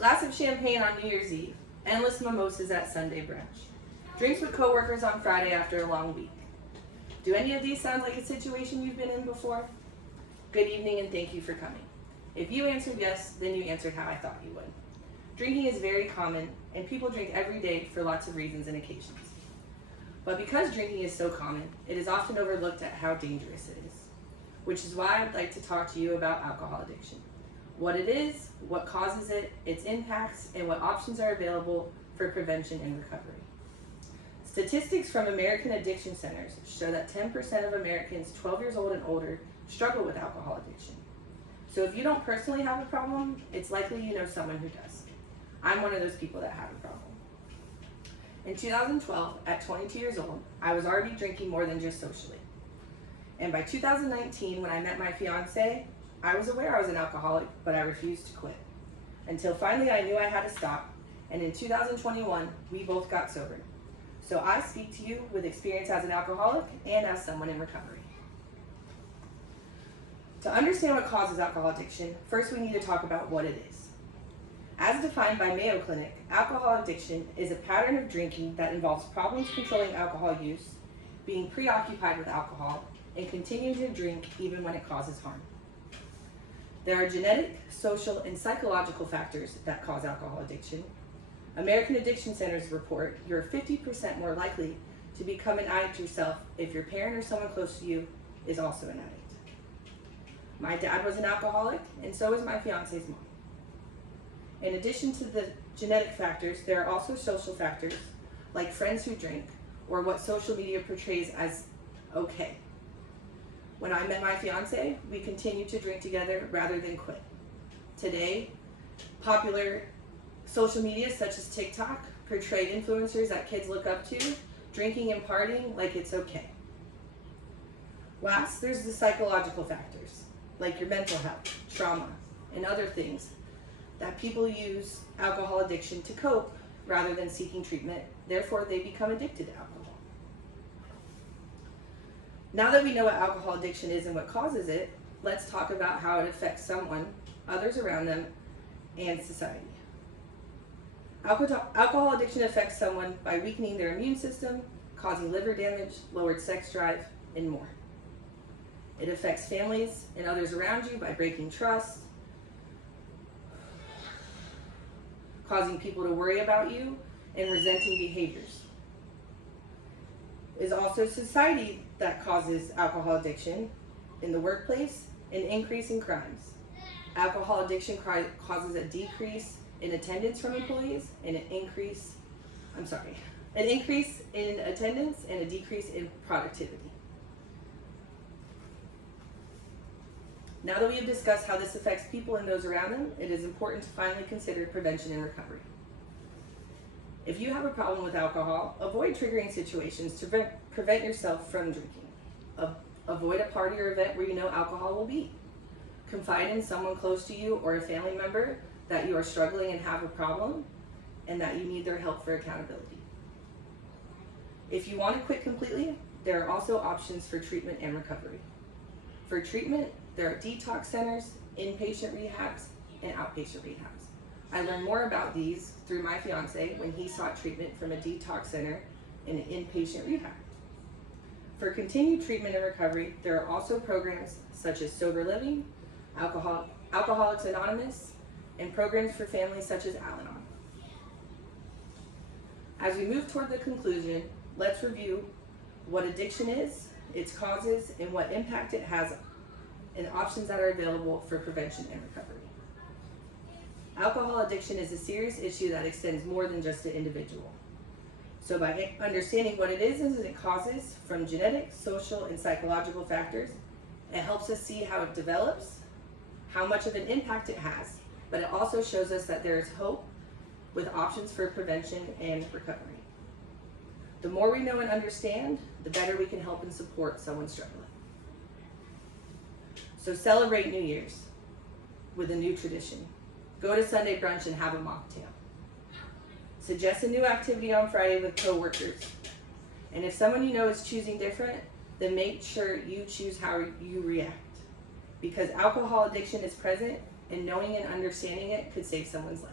glass of champagne on New Year's Eve, endless mimosas at Sunday brunch, drinks with coworkers on Friday after a long week. Do any of these sound like a situation you've been in before? Good evening and thank you for coming. If you answered yes, then you answered how I thought you would. Drinking is very common and people drink every day for lots of reasons and occasions. But because drinking is so common, it is often overlooked at how dangerous it is, which is why I'd like to talk to you about alcohol addiction. What it is, what causes it, its impacts, and what options are available for prevention and recovery. Statistics from American Addiction Centers show that 10% of Americans 12 years old and older struggle with alcohol addiction. So if you don't personally have a problem, it's likely you know someone who does. I'm one of those people that have a problem. In 2012, at 22 years old, I was already drinking more than just socially. And by 2019, when I met my fiance, I was aware I was an alcoholic, but I refused to quit. Until finally I knew I had to stop, and in 2021, we both got sober. So I speak to you with experience as an alcoholic and as someone in recovery. To understand what causes alcohol addiction, first we need to talk about what it is. As defined by Mayo Clinic, alcohol addiction is a pattern of drinking that involves problems controlling alcohol use, being preoccupied with alcohol, and continuing to drink even when it causes harm. There are genetic, social, and psychological factors that cause alcohol addiction. American Addiction Centers report you're 50% more likely to become an addict yourself if your parent or someone close to you is also an addict. My dad was an alcoholic, and so is my fiance's mom. In addition to the genetic factors, there are also social factors, like friends who drink, or what social media portrays as okay. When I met my fiance, we continued to drink together rather than quit. Today, popular social media such as TikTok portray influencers that kids look up to, drinking and partying like it's okay. Last, there's the psychological factors, like your mental health, trauma, and other things that people use alcohol addiction to cope rather than seeking treatment. Therefore, they become addicted to alcohol. Now that we know what alcohol addiction is and what causes it, let's talk about how it affects someone, others around them, and society. Alcohol addiction affects someone by weakening their immune system, causing liver damage, lowered sex drive, and more. It affects families and others around you by breaking trust, causing people to worry about you, and resenting behaviors. It is also society that causes alcohol addiction in the workplace, an increase in crimes. Alcohol addiction causes a decrease in attendance from employees and an increase in attendance and a decrease in productivity. Now that we have discussed how this affects people and those around them, it is important to finally consider prevention and recovery. If you have a problem with alcohol, avoid triggering situations to prevent yourself from drinking. Avoid a party or event where you know alcohol will be. Confide in someone close to you or a family member that you are struggling and have a problem and that you need their help for accountability. If you want to quit completely, there are also options for treatment and recovery. For treatment, there are detox centers, inpatient rehabs, and outpatient rehabs. I learned more about these through my fiance when he sought treatment from a detox center and an inpatient rehab. For continued treatment and recovery, there are also programs such as Sober Living, Alcoholics Anonymous, and programs for families such as Al-Anon. As we move toward the conclusion, let's review what addiction is, its causes, and what impact it has, and options that are available for prevention and recovery. Alcohol addiction is a serious issue that extends more than just the individual. So by understanding what it is and its causes from genetic, social, and psychological factors, it helps us see how it develops, how much of an impact it has, but it also shows us that there is hope with options for prevention and recovery. The more we know and understand, the better we can help and support someone struggling. So celebrate New Year's with a new tradition. Go to Sunday brunch and have a mocktail. Suggest a new activity on Friday with coworkers. And if someone you know is choosing different, then make sure you choose how you react. Because alcohol addiction is present, and knowing and understanding it could save someone's life.